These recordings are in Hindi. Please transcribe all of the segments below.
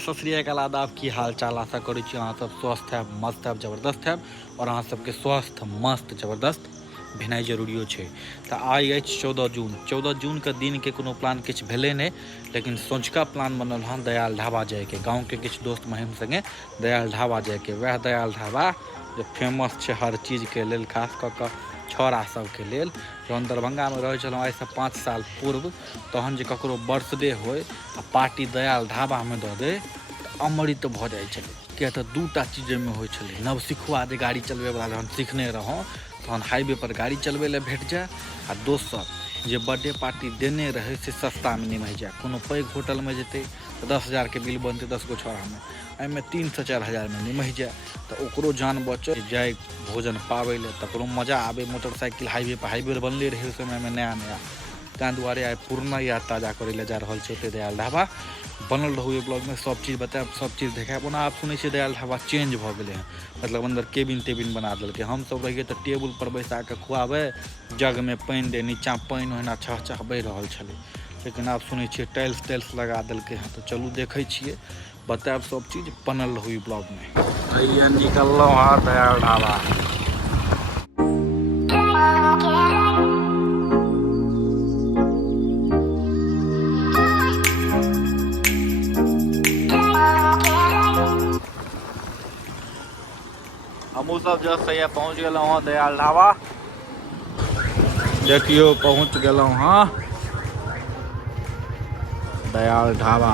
सत श्री अकाल आदाब की हाल चाल आशा करै छी अहाँ सब स्वस्थ है मस्त है जबरदस्त है और अहाँ सबके स्वस्थ मस्त जबरदस्त भेनाइ जरूरियो छै। तऽ आइ अछि 14 जून के दिन के कोनो प्लान किछु भेलै नहि, लेकिन सँझुका प्लान बनल हँ दयाल ढाबा जायके, गाँवके किछु दोस्त महिम संगे दयाल ढाबा जायके। वएह दयाल ढाबा जे फेमस छै हर चीजके लेल, खास कऽ कऽ छौड़ा सबके लेल। जहन दरभंगामे रहै छलहुँ आइसँ 5 साल पूर्व, तहन जे ककरो बर्थडे होय आ पार्टी दयाल ढाबामे दऽ दे तऽ अमृत भऽ जाइ छलै। किया तऽ दूटा चीज एहिमे होइ छलै। नवसिखुआ जे गाड़ी चलबैवला जहन सीखने रहौं तहन हाईवे पर गाड़ी चलबै लए भेट जाए, आ दोसर जे बर्थडे पार्टी देने रहै से सस्तामे निमहि जाए। कोनो पैघ होटलमे जेतै तऽ 10,000 के बिल बनतै 10 गो छौड़ामे, एहिमे 3 से 4 हजार में निमहि जाए। तऽ ओकरो जान बचो जाए भोजन पाबै लए, तकरो मजा आबे। मोटरसाइकिल हाईवे पर बनले रहे उस समय में नया नया, ताहि दुआरे आइ पुरना याद ताजा करे ले जा रहल छै ओते दयाल ढाबा। बनल रहू ये ब्लॉग में, सब चीज बताएब, सब चीज देखाएब। ओना आप सुनै छियै दयाल ढाबा चेंज भऽ गेलै हैं, मतलब अंदर केबिन तेबिन बना देलकै। हम सब रहिए तऽ टेबुल पर बैसा कऽ खुआबै, जग में पानि दे, नीचा पानि ओहिना छह छह बहि रहल छलै। लेकिन आब सुनै छियै टाइल्स टाइल्स लगा देलकै हैं। तऽ चलू देखै छियै, बताएब सब चीज। बनल रहू ये ब्लॉग में। आइए निकललहुँ हँ दयाल ढाबा। हमू सब जस्ट से पहुँच गए हँ दयाल ढाबा। देखियो पहुँच गए हाँ दयाल ढाबा।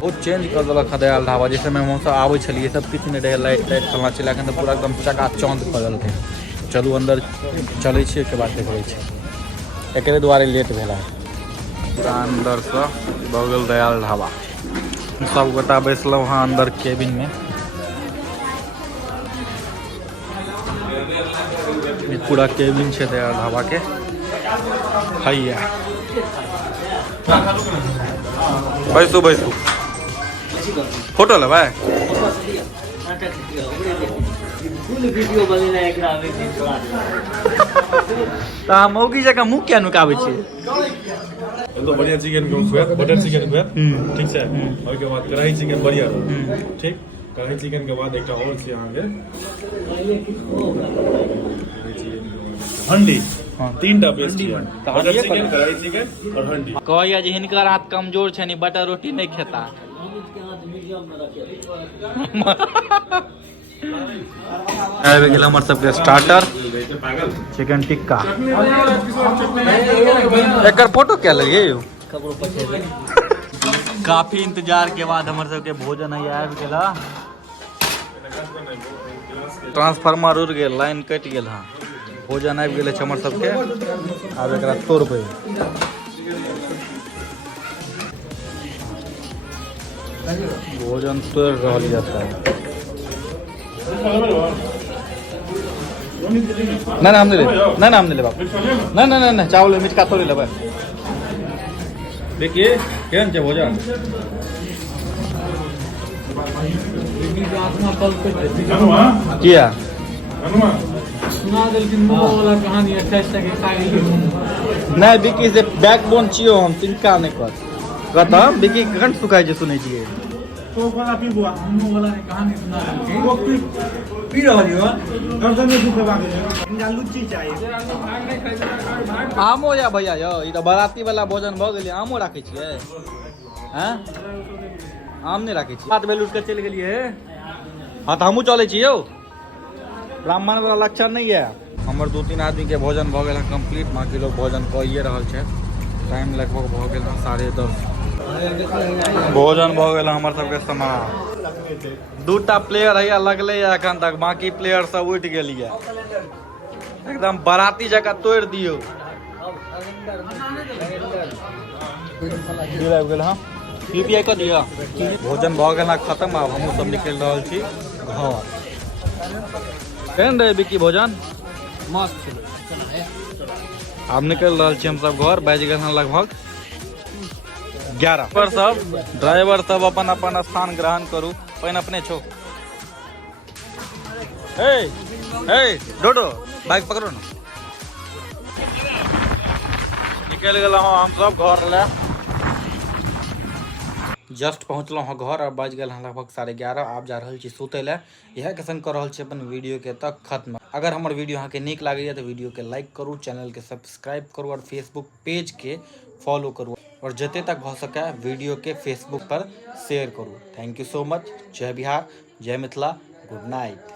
वो चेंज कर दिलक है दयाल ढाबा। जैसे में हम सब आबै छलिए सब किछु नहीं रहे, लाइट टाइट फलना चला के पूरा एकदम चकाचौंध कर देलकै। चलू अंदर चलै छियै के बाद देखबै छी। एकरे दुआरे लेट भेला पूरा अंदर से भऽ गेल दयाल ढाबा। सब गोटा बैसलहुँ हाँ अंदर केबिन में। पूरा केबिन छै दयाल ढाबा के। हैया बैसू बैसू, फोटो लेबै। तऽ मौगी जकाँ मुँह किया नुकाबै छियै? तो बढ़िया चिकन को खुआ, बटर चिकन खुआ, ठीक से। और के बाद कढ़ाई चिकन बढ़िया रहो, ठीक। कढ़ाई चिकन के बाद एक और से आगे हंडी, हाँ 3टा बेस्ट है, बटर चिकन, कढ़ाई चिकन और हंडी। कहैया जे हिनकर हाथ कमजोर छै, नि बटर रोटी नहीं खेता। आबि गेल हमर सबके स्टार्टर चिकन टिक्का। एकर फोटो क्या लगे यौ? काफी इंतजार के बाद हमर सबके भोजन है आबि गेल। ट्रांसफार्मर उड़ गेल, लाइन कटि गेल हाँ। भोजन आबि गेल हमर सबके। आब एकरा तोड़बै। भोजन तोड़ रहल यऽ सब। नहीं हम नहीं ले, नहीं हम नहीं ले बाप, नहीं चावल मिटका थोड़ी लेबै। देखिए केहन छै भोजन। किया सुना देलखिन वाला कहानी 28 टके खा गेल। नहीं विकी से बैकबोन छियो हम, तिनका नहीं कहता विकी कखन सुखाइ छै सुनै छियै। तो वाला पी बुआ हमो वाला कहानी सुना देलखिन। वो पी रहल यो हम सब में सुखबा के इनका लुच्ची चाहिए। आमो या भैया यो, ई त बराती वाला भोजन भ गेलै। आमो राखै छियै हैं? आम नहीं राखै छियै? हाथ में लूट के चल गेलिए। हां त हमहू चलै छी यौ। ब्राह्मण वाला लक्षण नहीं है। हमर 2-3 आदमी के भोजन भ गेल कंप्लीट। बाकी लोग भोजन कइए रहल छै। टाइम लगभग भ गेल 10:30। भोजन भ गेल हमर सबके समाप्त। 2टा प्लेयर है लगले अखन तक, बाकी प्लेयर सब उठ गेल है। एकदम बाराती जगह तोड़ दियो। आबि गेल हाँ, यूपीआई कर दिया। भोजन भ गेल खत्म। आब हमहूँ सब निकल रहल छी घर। केहन रहे विकी भोजन? मस्त छलै। आब निकल रहल छी हम सब घर। बाज गेल लगभग 11। ड्राइवर सब अपन अपन स्थान ग्रहण करू। पैन अपने छो। हे डोडो बाइक पकड़ो ना। निकल गए हम सब घर ले। जस्ट पहुँचलहुँ हँ घर और बज गए लगभग 11:30। आब जा रहल छी सुतै लए। इएह के संग कर रहल छी अपन वीडियो के तक खत्म। अगर हमर वीडियो अहाँके नीक लागैए तऽ वीडियो के लाइक करू, चैनल के सब्सक्राइब करू और फेसबुक पेज के फॉलो करू और जते तक भऽ सके वीडियो के फेसबुक पर शेयर करू। Thank you so much. जय बिहार, जय मिथिला, गुड नाइट।